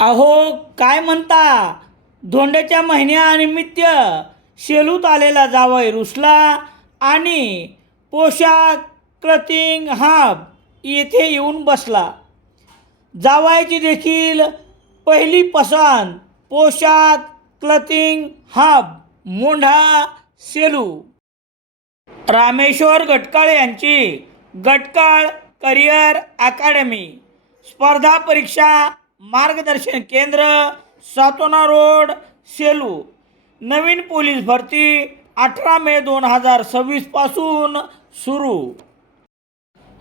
अहो, काय म्हणता? धोंड्याच्या महिन्यानिमित्त शेलूत आलेला जावई रुसला आणि पोशाख क्लथिंग हब येथे येऊन बसला. जावयाची देखील पहिली पसंत पोशाख क्लथिंग हब मोंढा सेलू. रामेश्वर गटकाळ यांची गटकाळ करिअर अकॅडमी स्पर्धा परीक्षा मार्गदर्शन केंद्र, सातोना रोड, सेलू. नवीन पोलीस भरती 18 मे 2026 पासून सुरू.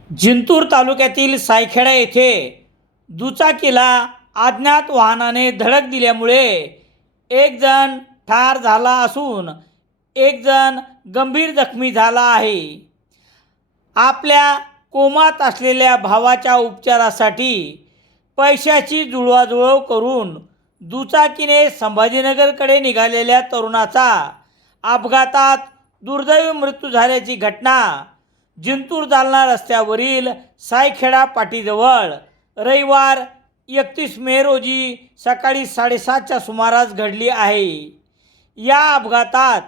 जिंतूर तालुक्यातील सायखेडा येथे दुचाकीला अज्ञात वाहनाने धडक दिल्यामुळे एक जण ठार झाला असून एक जण गंभीर जखमी झाला आहे. आपल्या कोमात असलेल्या भावाच्या उपचारासाठी पैशाची जुळवाजुळव करून दुचाकीने संभाजीनगरकडे निघालेल्या तरुणाचा अपघातात दुर्दैवी मृत्यू झाल्याची घटना जिंतूर जालना रस्त्यावरील सायखेडा पाटीजवळ रविवार 31 मे रोजी सकाळी 7:30च्या सुमारास घडली आहे. या अपघातात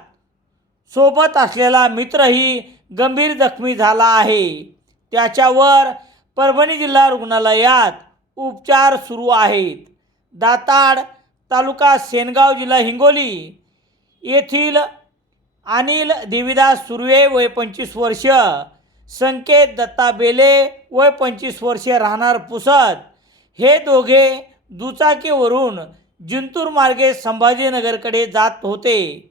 सोबत असलेला मित्रही गंभीर जखमी झाला आहे. त्याच्यावर परभणी जिल्हा रुग्णालयात उपचार सुरू आहेत. दाताड तालुका सेनगाव जिल्हा हिंगोली येथील अनिल देवीदास सुर्वे वय 25 वर्ष, संकेत दत्ता बेले वय 25 वर्ष राहणार पुसद हे दोघे दुचाकीवरून जिंतूर मार्गे संभाजीनगरकडे जात होते.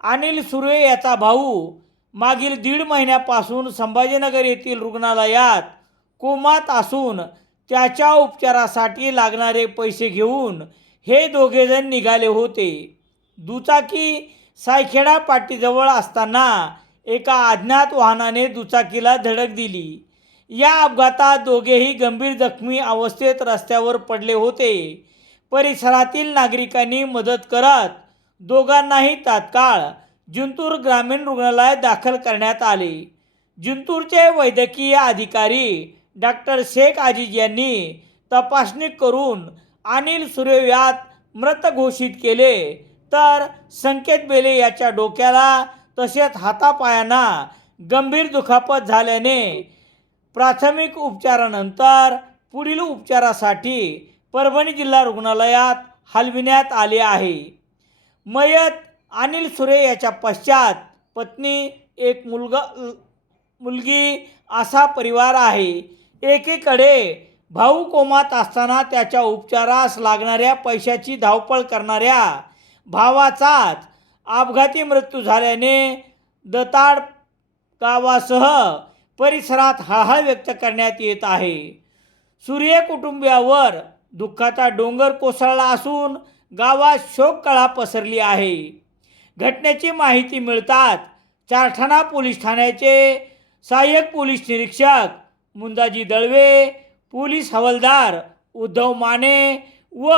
अनिल सुर्वे याचा भाऊ मागील 1.5 महिन्यापासून संभाजीनगर येथील रुग्णालयात कोमात असून त्याच्या उपचारासाठी लागणारे पैसे घेऊन हे दोघेजण निघाले होते. दुचाकी सायखेडा पाटीजवळ असताना एका अज्ञात वाहनाने दुचाकीला धडक दिली. या अपघातात दोघेही गंभीर जखमी अवस्थेत रस्त्यावर पडले होते. परिसरातील नागरिकांनी मदत करत दोघांनाही तात्काळ जिंतूर ग्रामीण रुग्णालयात दाखल करण्यात आले. जिंतूरचे वैद्यकीय अधिकारी डॉक्टर शेख आजिज यांनी तपासणी करून अनिल सुर्वे यात मृत घोषित केले, तर संकेत बेले याच्या डोक्याला तसेच हातापायांना गंभीर दुखापत झाल्याने प्राथमिक उपचारानंतर पुढील उपचारासाठी परभणी जिल्हा रुग्णालयात हलविण्यात आले आहे. मयत अनिल सुर्वे याच्या पश्चात पत्नी, एक मुलगी असा परिवार आहे. एकीकडे भाऊ कोमात असताना त्याच्या उपचारास लागणाऱ्या पैशाची धावपळ करणाऱ्या भावाचाच अपघाती मृत्यू झाल्याने दताड गावासह परिसरात हळहळ व्यक्त करण्यात येत आहे. सूर्य कुटुंबियावर दुःखाचा डोंगर कोसळला असून गावात शोककळा पसरली आहे. घटनेची माहिती मिळताच चारठाणा पोलीस ठाण्याचे सहाय्यक पोलीस निरीक्षक मुंदाजी दळवे, पोलीस हवालदार उद्धव माने व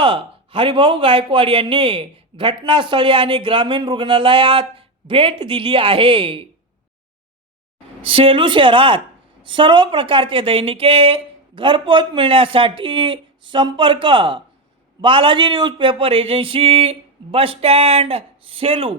हरिभाऊ गायकवाड यांनी घटनास्थळी आणि ग्रामीण रुग्णालयात भेट दिली आहे. सेलू शहरात सर्व प्रकारचे दैनिके घरपोच मिळण्यासाठी संपर्क Balaji newspaper agency, bus stand, Selu.